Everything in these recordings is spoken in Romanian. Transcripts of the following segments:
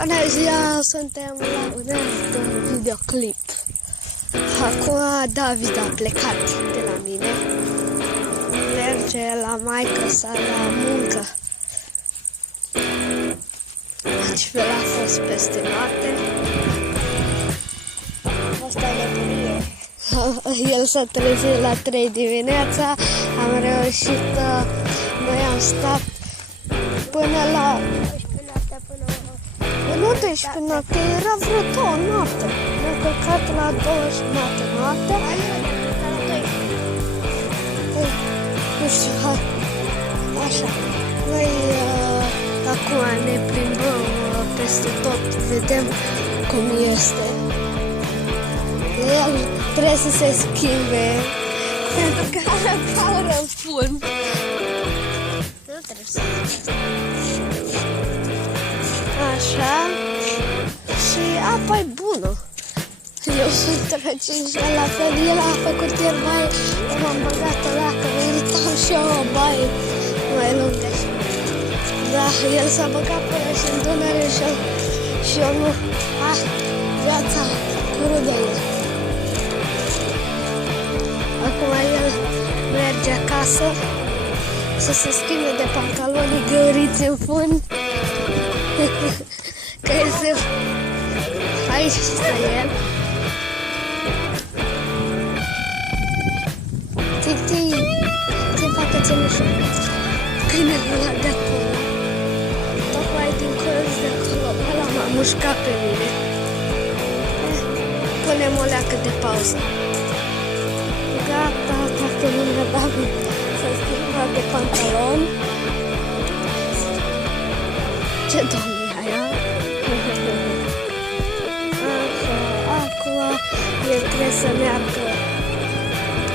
Bună ziua, suntem la un alt videoclip. Acum David a plecat de la mine. Merge la maică-sa la muncă. Și fel a fost peste noapte. Asta e nebunie. El s-a trezit la 3 dimineața. Am reușit, noi am stat până la... Nu 12 noapte, era vreo 2 noapte. Ne-am călcat la 2 noapte. Nu știu, așa. Noi acum ne plimbăm peste tot, vedem cum este. El trebuie să se schimbe, pentru că are ca un răspund. Nu trebuie să Așa. Și apa e bună. Eu sunt răcit la fel. El a făcut ieri baie. M-am băgat la că meritam și eu o baie mai lungă. Da, el s-a băgat până și în Dunăre și eu nu. Viața cu rudele. Acum el merge acasă să se schimbe de pantaloni găuriți în fund. Că este aici stă el. Titi, ce facă țelușul? Câinele ăla de acolo. Tocmai din colț de acolo. Ăla m-a mușcat pe mine. Punem o leacă de pauză. Gata, toată lumea David s-a schimbat de pantalon. Ce domnule aia? Acum el trebuie să meargă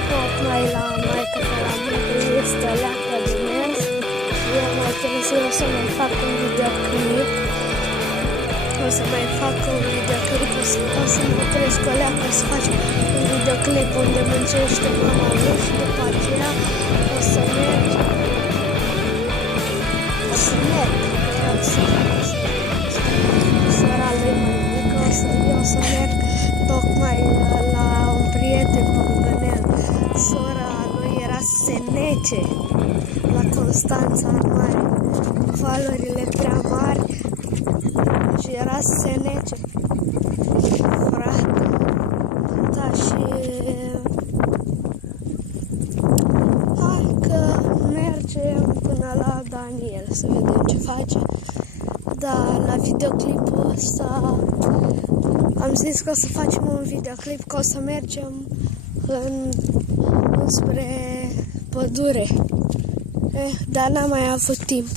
tocmai la maică că la muncă este leacă de mers. Eu mai trebuie să mai fac un videoclip. O să mai fac un videoclip, o să mă opresc o leacă să fac un videoclip unde muncește mama lui și după aceea o să merg. Sora lui mai mică, eu să merg tocmai la un prieten pe lângă el. Sora lui era să se nece la Constanța în mare, valurile prea mari și era să se nece. Da, și hai că mergem până la Daniel să vedem ce face. Da, la videoclipul ăsta am zis că o să facem un videoclip, că o să mergem spre pădure. Dar n-am mai avut timp.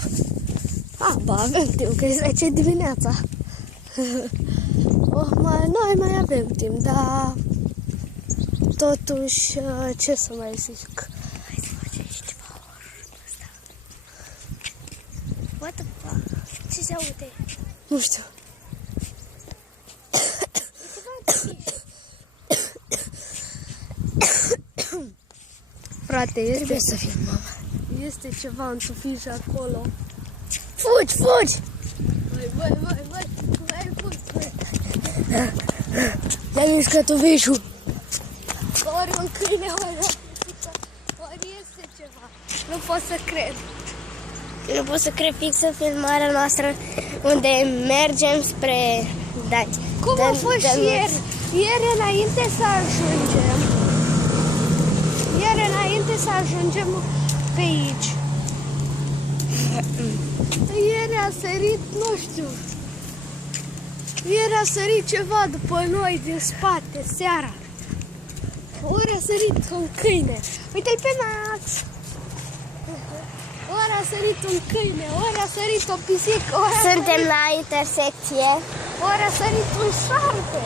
Avem timp, că e 10 dimineața. Noi mai avem timp, dar totuși, ce să mai zic? Hai să facem ceva ăsta. What the fuck? Ce se aude? Nu știu. Frate, Trebuie să filmăm. Este ceva în tufiș acolo. Fugi, fugi! Băi, fugi. Le-ai mișcat tufișul. Ori un câine, ori este ceva. Nu pot să cred. Nu pot să cred fix în filmarea noastră unde mergem spre Danci. Cum a fost ieri? Ieri înainte să ajungem pe aici. Ieri a sărit, nu știu. Ieri a sărit ceva după noi din spate, seara. Ori a sărit un câine. Uite-i pe Max. Ori a sărit un câine, ori a sărit o pisică. Suntem la intersecție. Ori a sărit un șarpe.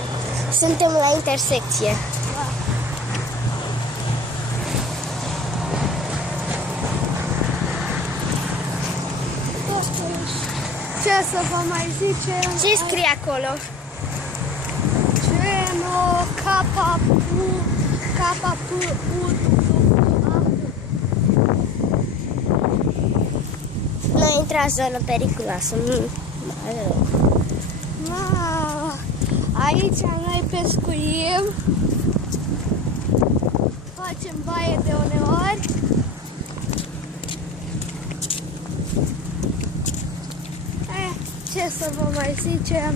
Suntem la intersecție. Da. Ce să vă mai zicem? Ce scrie acolo? Geno, K-P-U, Noi intrăm în zonă periculoasă. Aici noi pescuim, facem baie de uneori. Ce să vă mai zicem?